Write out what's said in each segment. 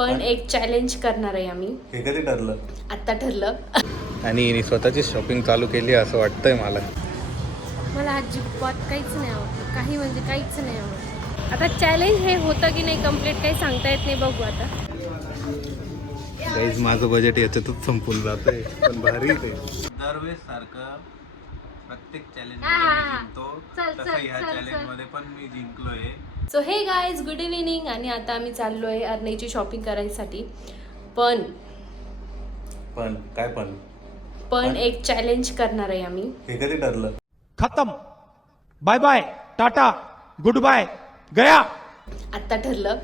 पण एक चॅलेंज करणार आहे आम्ही. हे कधी ठरलं? आता ठरलं. आणि स्वतःची शॉपिंग चालू केली असं वाटतंय मला. मला अजिबात काहीच नाही आवडत, काही म्हणजे काहीच नाही आवडत. आता चॅलेंज हे होतं की नाही कम्प्लीट काही सांगता येत नाही, बघू आता. गाईज माझं बजेट याच्यातच संपून जातंय, पण भारी ते दरवेळेस सारखं प्रत्येक चॅलेंज मध्ये जिंकतो, तसं ह्या चॅलेंज मध्ये पण मी जिंकलोय. सो हे गाईज, गुड इव्हिनिंग. आणि आता आम्ही चाललोय अर्नेची शॉपिंग करायसाठी. पण काय पण एक चॅलेंज करणार आहे आम्ही. हे कधी ठरलं? खत्म, बाय बाय, टाटा, गुड बाय, गया. आत्ता ठरलं.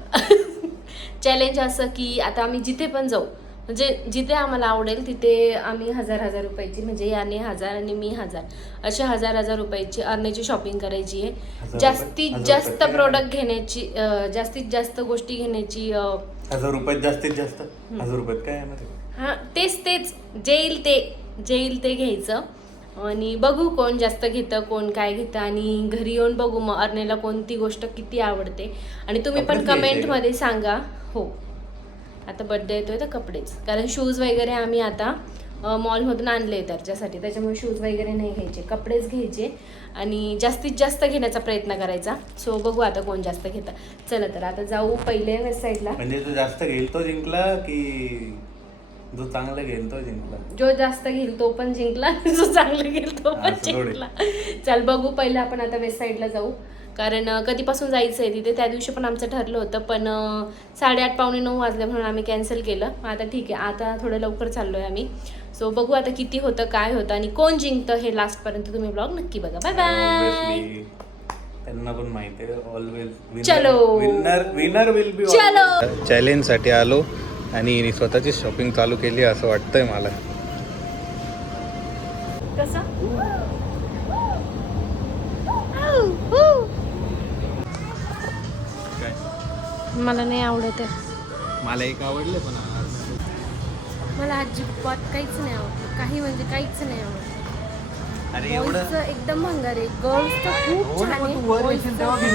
चॅलेंज असं की आता आम्ही जिथे पण जाऊ, म्हणजे जिथे आम्हाला आवडेल तिथे आम्ही 1000 रुपयाची, म्हणजे याने 1000 आणि मी 1000, असे 1000 रुपयाची अर्नेची शॉपिंग करायची आहे. जास्तीत जास्त प्रोडक्ट घेण्याची, जास्तीत जास्त गोष्टी घेण्याची. 1000 रुपयात जास्तीत जास्त 1000 रुपयात काय आहे? हां, तेच जे येईल ते घ्यायचं. आणि बघू कोण जास्त घेतं, कोण काय घेतं. आणि घरी येऊन बघू मग अर्नेला कोणती गोष्ट किती आवडते. आणि तुम्ही पण कमेंटमध्ये सांगा. हो, आता बर्थडे येतोय तर कपडेच, कारण शूज वगैरे आम्ही आता मॉलमधून आणले त्याच्यासाठी, त्याच्यामुळे शूज वगैरे नाही घ्यायचे, कपडेच घ्यायचे आणि जास्तीत जास्त घेण्याचा प्रयत्न करायचा. सो बघू आता कोण जास्त घेतं. चला तर आता जाऊ पहिले वेस्ट साईडला. म्हणजे जो जास्त घेईल तो जिंकला की जो चांगला घेईल तो जिंकला? जो जास्त घेईल तो पण जिंकला, जो चांगला घेईल तो पण जिंकला. चल बघू, पहिले आपण आता वेस्ट साईडला जाऊ, कारण कधीपासून जायचं आहे तिथे. त्या दिवशी पण आमचं ठरलं होतं, पण 8:30 पावणे 9 वाजले म्हणून आम्ही कॅन्सल केलं. आता ठीक आहे, आता थोडं लवकर चाललोय आम्ही. सो बघू आता किती होतं, काय होतं आणि कोण जिंकतं हे लास्टपर्यंत तुम्ही ब्लॉग नक्की बघा. Bye bye. त्यांना पण माहिती आहे, ऑलवेज चलो विनर विल बी. चलो, चॅलेंज साठी आलो आणि स्वतःची शॉपिंग चालू केली असं वाटतंय मला. कसं मला नाही आवडत आहे. मला एक आवडलं, पण मला अजिबात काहीच नाही आवडत, काही म्हणजे काहीच नाही आवडत. अरे एवढं बॉईजचं एकदम भंगार आहे, गर्ल्स तर खूप छान आहे.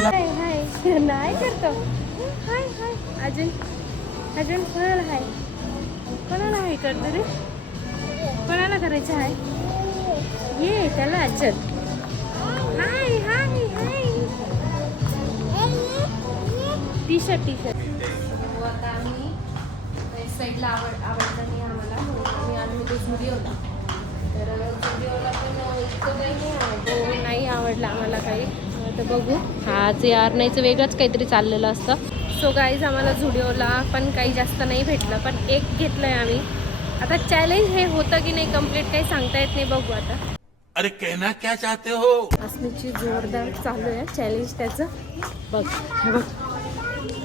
हाय हाय नाही करतो. हाय हाय, अजून कोणाला हाय, कोणाला हाय करतो रे, कोणाला करायचं आहे ये त्याला. चल हाय हाय हाय. T shirt. आता आम्ही वेस्ट साईडला आवडतं नाही आम्हाला, आम्ही आलो होतो झुडिओला. तर झुडिओला पण इतकं काही नाही आवडलं आम्हाला काही. तर बघू, हाच यार नाहीचं वेगळंच काहीतरी चाललेलं असतं. सो गाईज, आम्हाला झुडिओला पण काही जास्त नाही भेटलं, पण एक घेतलं आहे आम्ही. आता चॅलेंज हे होतं की नाही कम्प्लीट काही सांगता येत नाही, बघू आता. अरे कहना क्या चाहते हो? अस्मीची जोरदार चालू आहे चॅलेंज त्याचं. बघ हे बघ,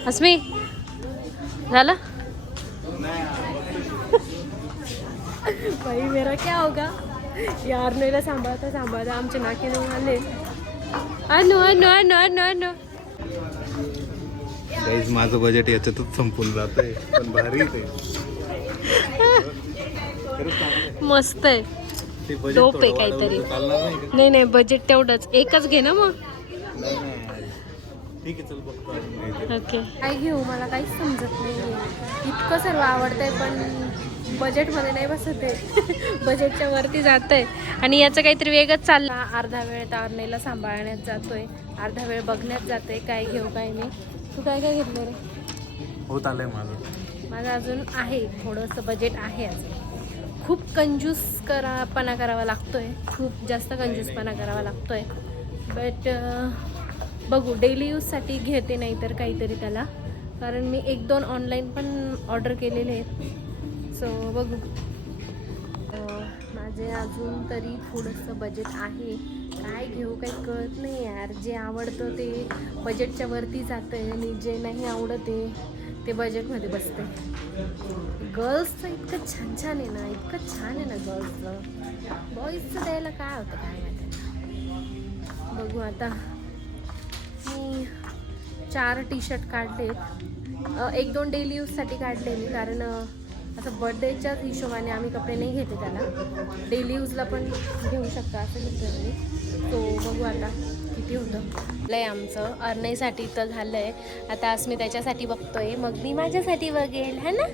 अस्मी झालं भाई, मेरा क्या होगा यार. नेला सांभाळता आमचे नाके नाही आले. अनु गाईज माझं बजेट याच्यातच संपून जातंय, पण भारी ते मस्त आहे, डोप आहे काहीतरी. नाही बजेट तेवढंच, एकच घे ना मग. ठीक आहे, चल बघतो. ओके, काय घेऊ मला काहीच समजत नाही. इतकं सर्व आवडतंय पण बजेटमध्ये नाही बसत आहे. बजेटच्या वरती जात आहे. आणि याचं काहीतरी वेगळंच चाललं. अर्धा वेळ तारणेला सांभाळण्यात जातोय, अर्धा वेळ बघण्यात जातोय काय घेऊ काय नाही. तू काय घेतलं रे? होत आलंय माझं अजून आहे, थोडंसं बजेट आहे अजून. खूप कंजूसपणा करावा लागतोय, खूप जास्त कंजूसपणा करावा लागतोय. बट बघू, डेली यूजसाठी घेते नाही तर काहीतरी त्याला, कारण मी 1-2 ऑनलाईन पण ऑर्डर केलेले आहेत. सो बघू. माझे अजून तरी थोडंसं बजेट आहे, काय घेऊ काही कळत नाही यार. जे आवडतं ते बजेटच्या वरती जातं आहे आणि जे नाही आवडत ते बजेटमध्ये बसते. गर्ल्सचं इतकं छान आहे ना, इतकं छान आहे ना गर्ल्सचं. बॉईजचं द्यायला काय होतं काय माहिती. बघू आता. मी 4 टी शर्ट काढलेत, 1-2 डेली यूजसाठी काढले मी, कारण असं बर्थडेच्याच हिशोबाने आम्ही कपडे नाही घेते त्याला, डेली यूजला पण घेऊ शकता असं घेतलं मी. तो बघू आता किती होतं लय आमचं अर्नईसाठी तर झालंय. आता मी त्याच्यासाठी बघतोय, मग मी माझ्यासाठी बघेल है ना.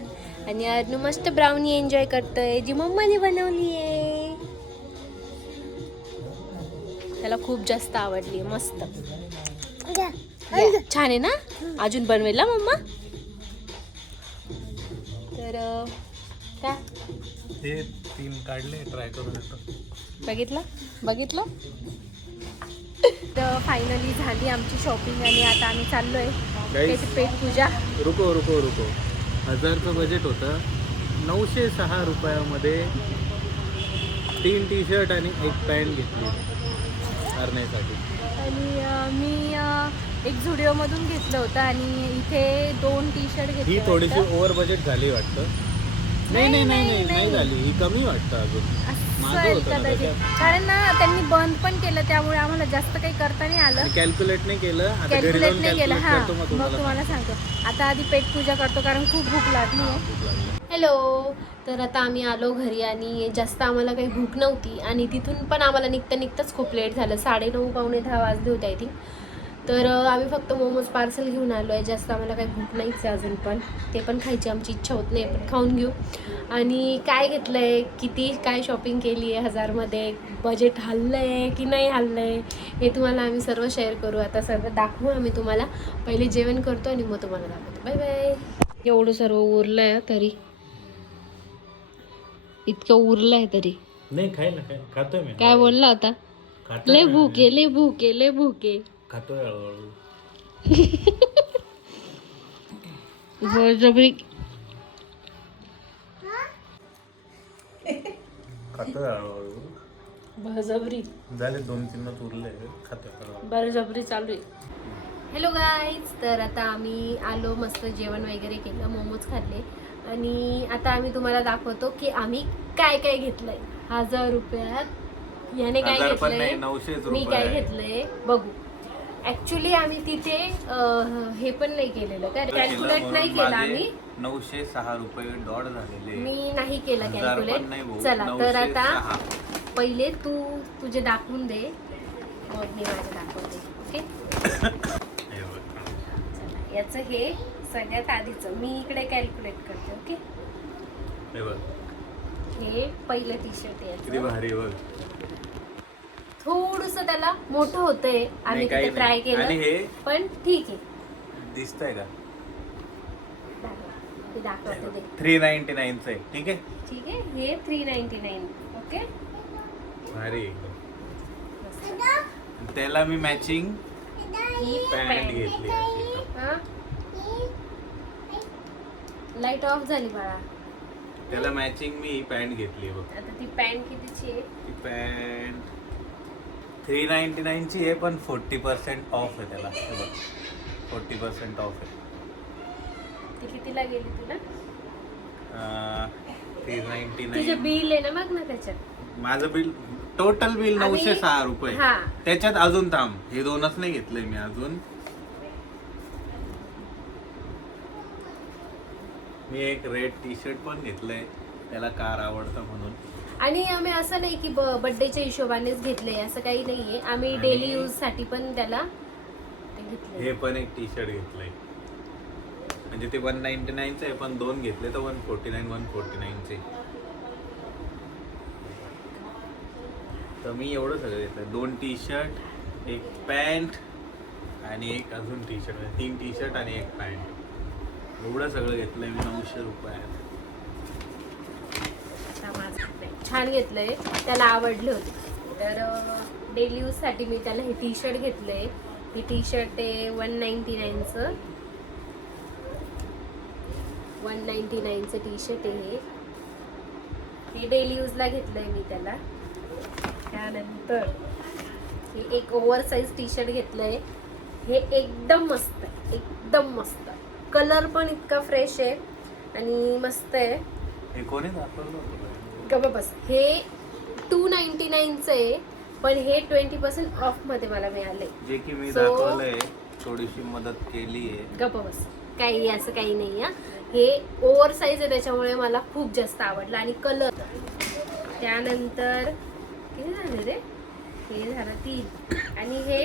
आणि अर्नू मस्त ब्राउनी एन्जॉय करतोय जी मम्माने बनवली आहे. त्याला खूप जास्त आवडली, मस्त छान आहे ना. अजून बनवेल ना मम्मा. तर काय ते 3 काढले, ट्राय करून येतो. बघितलं. तर फायनली झाली आमची शॉपिंग आणि आता आम्ही चाललोय पेट पूजा. रुको 1000चं बजेट होतं. 906 रुपयामध्ये 3 टी शर्ट आणि 1 पॅन्ट घेतली करण्यासाठी. आणि मी एक झुडिओमधून घेतलं होतं आणि इथे 2 टी शर्ट घेतले. ही थोडीशी ओव्हर बजेट झाली वाटतं. नाही झाली, ही कमी वाटतं अजून. माझं होतं ना त्याच्यात. कारण ना त्यांनी बंद पण केलं, त्यामुळे आम्हाला जास्त काही करता नाही आलं. कॅल्क्युलेट नाही केलं. आता घरी कॅल्क्युलेट जाऊन नाही केलं. कॅल्क्युलेट हां, करतो मग मग तुम्हाला सांगतो. आता आधी पेट पूजा करतो कारण खूप भूक लागली आहे. हॅलो. तर आता आम्ही आलो घरी आणि जास्त आम्हाला काही भूक नव्हती आणि तिथून पण आम्हाला निघताच खूप लेट झालं. 9:30 पावणे 10 वाजले होते आय थिंक. तर आम्ही फक्त मोमोज पार्सल घेऊन आलो आहे. जास्त आम्हाला काही भूक नाहीच आहे अजून, पण ते पण खायची आमची इच्छा होत नाही, पण खाऊन घेऊ. आणि काय घेतलं आहे, किती काय शॉपिंग केली आहे, 1000मध्ये बजेट हल्लं आहे की नाही हल्लं आहे, हे तुम्हाला आम्ही सर्व शेअर करू. आता सर्व दाखवू आम्ही तुम्हाला. पहिले जेवण करतो आणि मग तुम्हाला दाखवतो. Bye bye. एवढं सर्व उरलं आहे तरी, इतकं उरलं आहे तरी. नाही खायला खातोय मी. काय बोलला होता? लय भूके. खातोय हळूहळू. बळजबरी खातोय हळूहळू. झाले 2-3 उरले. खातोय बळजबरी चालू आहे. Hello guys. तर आता आम्ही आलो, मस्त जेवण वगैरे केलं, मोमोज खाल्ले आणि आता आम्ही तुम्हाला दाखवतो की आम्ही काय काय घेतलंय 1000 रुपयात. याने काय घेतलंय, मी काय घेतलंय बघू. ऍक्च्युली आम्ही तिथे हे पण नाही केलेलं, काय कॅल्क्युलेट नाही केलं आम्ही. 906 रुपये डॉट झालेले. मी नाही केलं कॅल्क्युलेट. चला तर आता पहिले तू तुझे दाखवून दे, मग मी माझे दाखवते. ओके. याचं हे सगळ्यात आधीचं मी इकडे कॅल्क्युलेट करते. ओके. हे पहिलं टी शर्ट आहे. किती भारी बघ. थोडस त्याला मोठं होतंय, आम्ही तिथे ट्राय केलं पण ठीक आहे. दिसतंय का? दाखवते दे. 399चं आहे. ठीक आहे. हे 399. ओके. भारी. त्याला मी मॅचिंग पॅन्ट घेतली. लाईट ऑफ झाली बाळा. त्याला मॅचिंग मी ही पॅन्ट घेतली बघ. आता ती पॅन्ट कितीची आहे? ती पॅन्ट 399ची आहे, पण 40% ऑफ आहे त्याला. 40% ऑफ आहे. ती कितीला गेली तुला? 399. तुझं बिल आहे ना, बघ ना त्याच्यात. माझं बिल, टोटल बिल 906 रुपये. त्याच्यात अजून थांब, हे 2च नाही घेतलंय मी अजून. मी एक रेड टी शर्ट पण घेतलंय, त्याला कार आवडतं म्हणून. आणि आम्ही असं नाही की बर्थडेच्या हिशोबानेच घेतलंय, असं काही नाहीये. आम्ही डेली यूज साठी पण त्याला घेतलंय. हे पण एक टी शर्ट घेतलंय, म्हणजे ते 199चं आहे, पण 2 घेतले तर 149चे. तर मी एवढं सगळं घेतलं. 2 टी शर्ट, 1 पॅन्ट आणि एक अजून टी शर्ट. 3 टी शर्ट आणि 1 पॅन्ट. एवढं सगळं घेतलंय मी 900 रुपयात. छान घेतलंय, त्याला आवडले होते. तर डेली यूज साठी मी त्याला हे टी शर्ट घेतलंय. हे टी शर्ट आहे 199चं. 199चं टी शर्ट आहे हे डेली यूजला घेतलंय मी त्याला. त्यानंतर हे एक ओव्हरसाइज टी शर्ट घेतलंय. हे एकदम मस्त आहे, एकदम मस्त. कलर पण इतका फ्रेश आहे आणि मस्त आहे. हे कोणी दाखवलं होतं? बस हे 299चं आहे, पण हे 20% ऑफ मध्ये मला मिळाले. जे की मी दाखवलंय, थोडीशी मदत केली आहे. गप्प बस, काही असं काही नाही. हे ओव्हरसाइज आहे, त्याच्यामुळे मला खूप जास्त आवडलं. आणि कलर, त्यानंतर किती झाले रे? हे झालं 3 आणि हे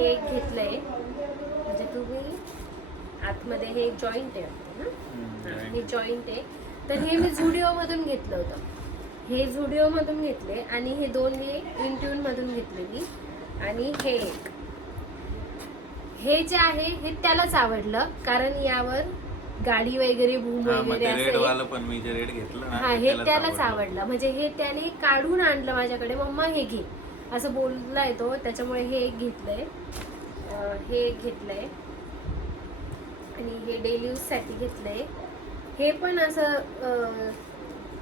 एक घेतलंय म्हणजे तुम्ही आतमध्ये हे जॉईंट आहे वाटतं ना? हा, हे जॉईंट आहे. तर हे मी झुडिओ मधून घेतलं होतं. हे झुडिओ मधून घेतले आणि हे 2 हे इंट्यून मधून घेतलेली आणि हे एक. हे जे आहे हे त्यालाच आवडलं कारण यावर गाडी वगैरे भूम वगैरे रेड असे. वाला पण मी जे रेड घेतलं ना हा हे त्यालाच आवडलं. म्हणजे हे त्याने काढून आणलं माझ्याकडे, मम्मा हे घे असं बोललाय तो, त्याच्यामुळे हे एक घेतलंय. हे एक घेतलंय आणि हे डेली यूज साठी घेतलंय. हे पण असं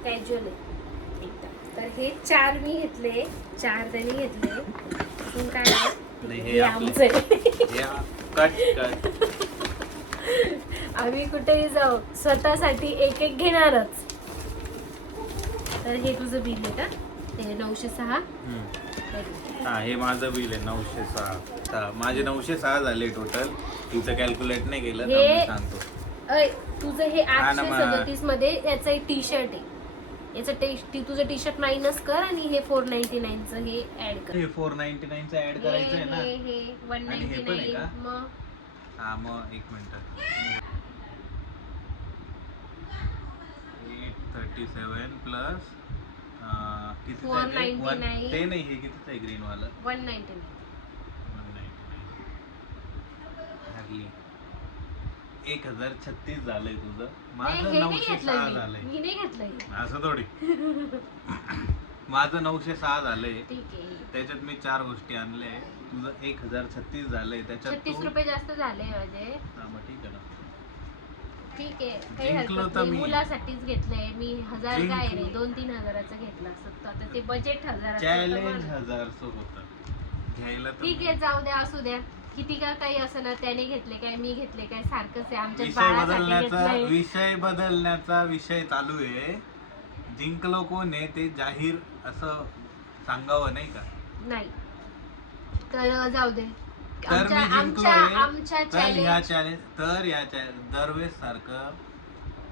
कॅज्युअल आहे एकदम. तर हे 4 मी घेतले, 4 त्यांनी घेतले. अजून काय नाही, हे आमचं आहे. कट आम्ही कुठेही जाऊ स्वतःसाठी एक एक घेणारच. तर हे तुझं बिल आहे का? ते 906. हा हे माझं बिल आहे 906. माझे 906 झाले टोटल. तिचं कॅल्क्युलेट नाही केलं तर हे मी सांगतो. तुझं हे हा ना, 837 मध्ये याचं एक टी शर्ट आहे. याचं तुझं टी शर्ट मायनस कर आणि हे 499 चं हे ऍड कर. हे 499 चं ऍड करायचं आहे ना. हे आणि हे पण आहे 199 का? मग हा मग एक मिनिट. 837 प्लस किती 499. ते नाही, हे कितीच आहे ग्रीन वाला? 199. 1036 झालंय तुझं. हे माझं नाही 906 घेतलं झालंय. मी नाही घेतलंय. असं थोडी. माझं 906 झालंय. ठीक आहे. त्याच्यात मी 4 गोष्टी आणले. तुझं 1036 झालंय. त्याच्यात 36 रुपये जास्त झाले माझे. हा मग ठीक आहे ना. ठीक आहे, काही जिंकलो हरकत तर नाही. मी. मुलासाठीच घेतलंय मी. 1000 काय जिंकलो. रे, 2-3 हजाराचं घेतलं असतं. आता ते बजेट 1000 चॅलेंज 1000चं होतं. घ्यायला तर ठीक आहे, जाऊ द्या, असू द्या. किती का काही असं ना, त्याने घेतले काय मी घेतले काय सारखंच आहे. आमच्या विषय बदलण्याचा विषय चालू आहे. जिंकलो कोण आहे ते जाहीर असं सांगावं नाही का? नाही तर जाऊ दे. तर मी आमच्या जिंकलोय. चॅलेंज तर या दरवेळेस सारखं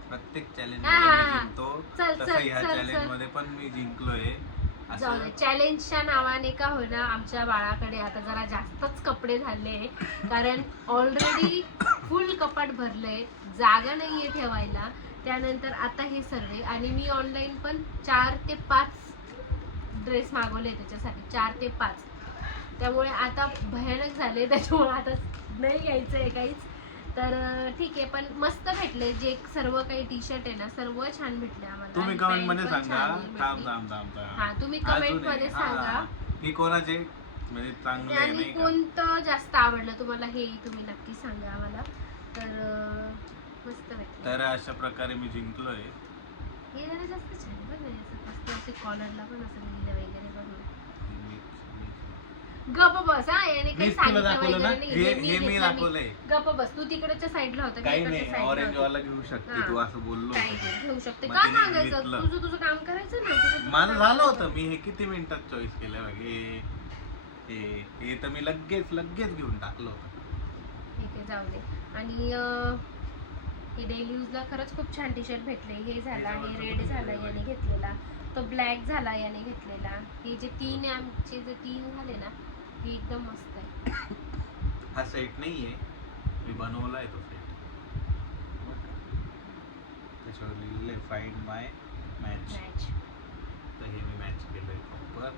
प्रत्येक चॅलेंज हा, मध्ये हा, मी हा. जिंकतो. चल, तसं चल, ह्या चल, चॅलेंज चल. मध्ये पण मी जिंकलोय. जाऊ असं दे. चॅलेंजच्या नावाने का होईना आमच्या बाळाकडे आता जरा जास्तच कपडे झाले. कारण ऑलरेडी फुल कपाट भरलंय, जागा नाहीये ठेवायला. त्यानंतर आता हे सर्व आणि मी ऑनलाईन पण 4 ते 5 ड्रेस मागवले त्याच्यासाठी. 4 ते 5. त्यामुळे आता भयानक झाले. त्याच्यामुळे आता नाही घ्यायचंय काहीच. तर ठीक आहे, पण मस्त भेटले. जे सर्व काही टी शर्ट आहे ना, सर्व छान भेटले आम्हाला. तुम्ही आणि कमेंट pant मध्ये पण सांगा. छान भेटली. थांब हा, तुम्ही कमेंट अजून मध्ये एक. सांगा हा, की कोणाचे म्हणजे चांगले आहे आणि नाही का? कोणतं जास्त आवडलं तुम्हाला हे तुम्ही नक्की सांगा आम्हाला. तर मस्त भेटलं. तर अशा प्रकारे मी जिंकलोय. हे जरा जास्त छान आहे बघ ना, असं मस्त असे कॉलरला पण असं लिहिलं वगैरे बघून. गप्प बस हा, याने काही मीच तुला सांगितलं दाखवलं ना. वगैरे नाही. हे मी मी घेतलं, दाखवलंय. गप्प बस. तू तिकडच्या साईडला होता, मी काही इकडच्या नाही, साईडला ऑरेंज होते. वाला घेऊ शकते हा. तू असं बोललो काही होतो. नाही, घेऊ शकते. मग का तिने सांगायचं? घेतलं. तुझं काम करायचं ना. माझं झालं होतं. मी हे किती मिनिटात चॉईस केलं बघ. हे तर मी लगेच घेऊन टाकलं होतं. ठीक आहे, जाऊ दे. आणि हे डेली यूजला खरंच खूप छान टी शर्ट भेटले. हे झाला, हे रेड झाला याने घेतलेला, तो ब्लॅक झाला याने घेतलेला. हे जे 3 आमचे जे 3 झाले ना, हे एकदम मस्त आहे. हा सेट नाहीये, मी बनवलाय तो सेट. त्याच्यावर लिहिलंय फाइंड माय मॅच. मॅच तर हे मी मॅच केलंय प्रॉपर.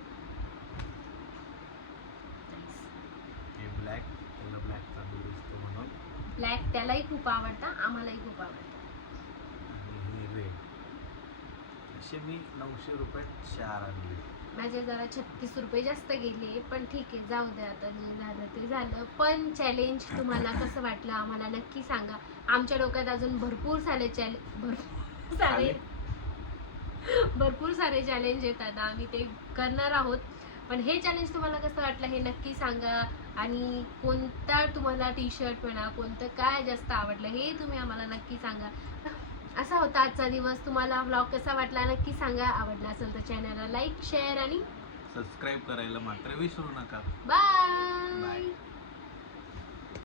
हे ब्लॅक, त्याला ब्लॅक चांगलं दिसतो म्हणून. ब्लॅक त्यालाही खूप आवडतं, आम्हालाही खूप आवडतं. आणि हे रेड. असे मी 900 रुपयात 4 आणले. माझे जरा 36 रुपये जास्त गेले, पण ठीक आहे, जाऊ दे. आता जे झालं ते झालं. पण चॅलेंज तुम्हाला कसं वाटलं आम्हाला नक्की सांगा. आमच्या डोक्यात अजून भरपूर सारे चॅलेंज येतात. आम्ही ते करणार आहोत. पण हे चॅलेंज तुम्हाला कसं वाटलं हे नक्की सांगा. आणि कोणता तुम्हाला टी शर्ट म्हणा, कोणतं काय जास्त आवडलं हे तुम्ही आम्हाला नक्की सांगा. असा होता आजचा दिवस. तुम्हाला व्लॉग कसा वाटला नक्की सांगा. आवडला असेल तर चॅनलला लाईक, शेअर आणि सबस्क्राईब करायला मात्र विसरू नका. बाय. बाय.